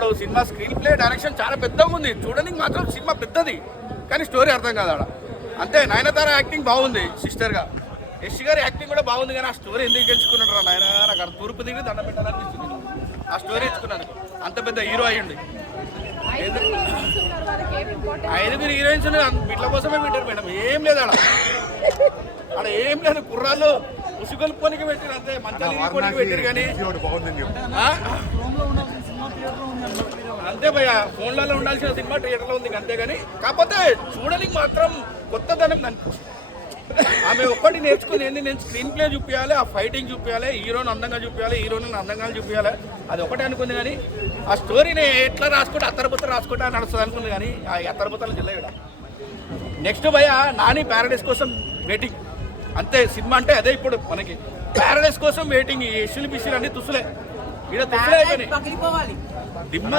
వాడు cinema screen play direction చాలా పెద్దగా ఉంది, చూడడానికి మాత్రం సినిమా పెద్దది కానీ స్టోరీ అర్థం కాదు ఆడ. అంతే. నయనతార యాక్టింగ్ బాగుంది సిస్టర్గా, యశ్ గారి యాక్టింగ్ కూడా బాగుంది కానీ ఆ స్టోరీ ఎందుకు ఎంచుకున్నాడు రా నాయన, నాకు అక్కడ తూర్పు దిగి దండ పెట్టాలనిపిస్తుంది. ఆ స్టోరీ ఎంచుకున్నాను, అంత పెద్ద హీరో అయ్యండి. ఐదుగురు హీరోయిన్స్ వీళ్ళ కోసమే పెట్టారు మేడం, ఏం లేదు ఆడ ఏం లేదు. కుర్రాళ్ళు ఉసుగొలుపుకోనికి పెట్టారు అంతే, మంచాలు ఇరుకోనికి పెట్టారు కానీ అంతే భయ్య. ఫోన్లలో ఉండాల్సిన సినిమా థియేటర్లో ఉంది అంతే కానీ, కాకపోతే చూడడానికి మాత్రం కొత్తదనం కనిపిస్తుంది. ఆమె ఒక్కటి నేర్చుకుని ఏంది, నేను స్క్రీన్ ప్లే చూపించాలి, ఆ ఫైటింగ్ చూపించాలి, హీరోని అందంగా చూపించాలి, హీరోని అందంగా చూపించాలి, అది ఒకటే అనుకుంది కానీ ఆ స్టోరీని ఎట్లా రాసుకుంటే అత్తరబుత్తలు రాసుకుంటా నడుస్తుంది అనుకుంది కానీ ఆ అత్తరబుత్తలు జిల్లా. నెక్స్ట్ భయ్య నాని ప్యారడైస్ కోసం వెయిటింగ్ అంతే. సినిమా అంటే అదే ఇప్పుడు మనకి ప్యారడైస్ కోసం వెయిటింగ్. ఈ ఇష్యూలు బిష్యూలు అన్ని తుసులే, ఇక్కడ తుసులే అయిపోయినాయి.